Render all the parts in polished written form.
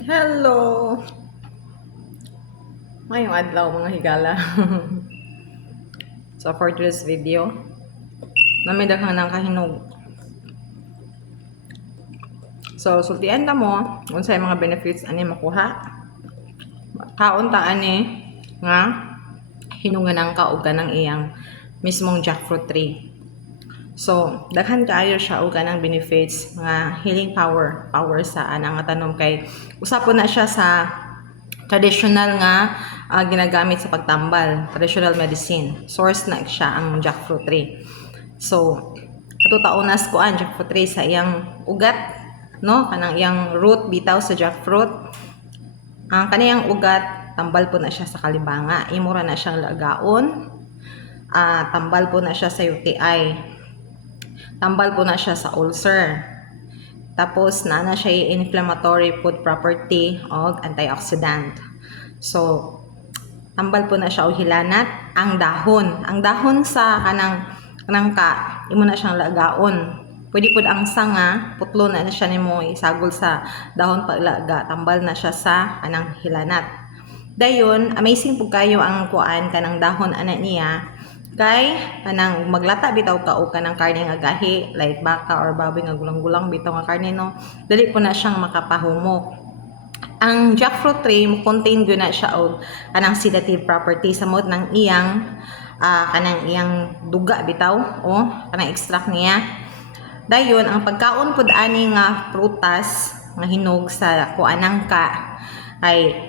Hello! Ngayong adlaw mga higala. So for this video, namidaghang ng kahinog. So sultian ta mo unsay mga benefits ani makuha. Kaon ta ani nga hinungan ang kaog kanang iyang mismong jackfruit tree. So daghan kaayo siya og kanang benefits nga healing power sa anang tanom kay usa po na siya sa traditional nga ginagamit sa pagtambal, traditional medicine. Source na siya ang jackfruit tree. So ato taunas ko ang jackfruit tree sa iyang ugat, no? Kanang iyang root bitaw sa jackfruit. Ang kaniyang ugat tambal po na siya sa kalibanga. Imura na siyang lagaon. Tambal po na siya sa UTI. Tambal po na siya sa ulcer. Tapos na siya inflammatory food property o antioxidant. So tambal po na siya og hilanat ang dahon. Ang dahon sa kanang ka imo na siyang lagaon. Pwede pud ang sanga putlo na siya nimo isagol sa dahon paglaga. Tambal na siya sa kanang hilanat. Dayon amazing pud kayo ang kuan kanang dahon ana niya. Kay kanang maglata bitaw ka og kanang karne nga gahi like baka or baboy nga gulang-gulang bitaw nga karne no, dali po na siyang makapahumok. Ang jackfruit tree mo contain gyud na siya og kanang sedative property sa mod ng iyang kanang iyang duga bitaw o kanang extract niya. Dayon ang pagkaon pud ani nga prutas nga hinog sa kuanang ka ay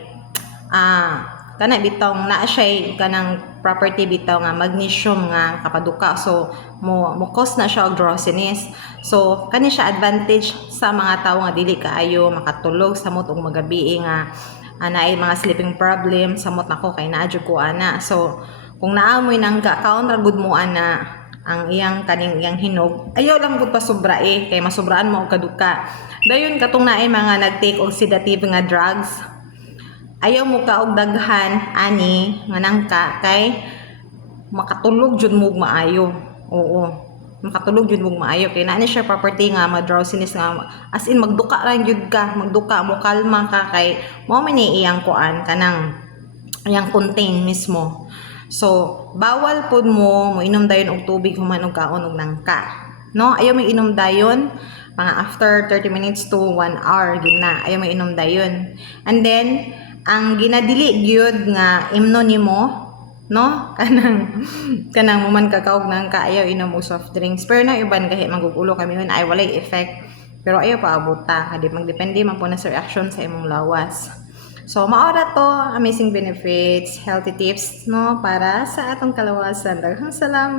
kana bitaw naa siya kanang property bitaw nga magnesium nga kapaduka, so mo cause na siya og drowsiness. So kani siya advantage sa mga tawo nga dili kaayo makatulog samot og magabi nga naay mga sleeping problem samot nako kay naa jud ko ana. So kung naamoy nang kaon ra gud mo ana ang iyang kaning iyang hinog, ayaw lang gud pa sobra kay masubraan mo og kaduka. Dayon katong naay mga nagtake og sedative nga drugs, ayaw mo ka og daghan ani nga nangka kay makatulog jud mo maayo. Oo, makatulog jud mo maayo kay naa ni siya property nga ma-drowsiness nga as in magduka lang jud ka, magduka mo kalma ka kay mao man ni iyang kuan kanang iyang contain mismo. So bawal pud mo inom dayon og tubig human og kaon og nangka, no? Ayaw mo inom dayon mga after 30 minutes to 1 hour gyud na, ayaw mo inom dayon. And then ang ginadili gyud nga imno nimo, no, kanang muman kakaog nang kaayaw inom og soft drinks, pero na iban gahi magugulo kami yun ay walay effect, pero ayaw pa abuta kadi magdepende man po na sa reaction sa imong lawas. So maora to amazing benefits, healthy tips, no, para sa atong kalawasan. Daghang salamat.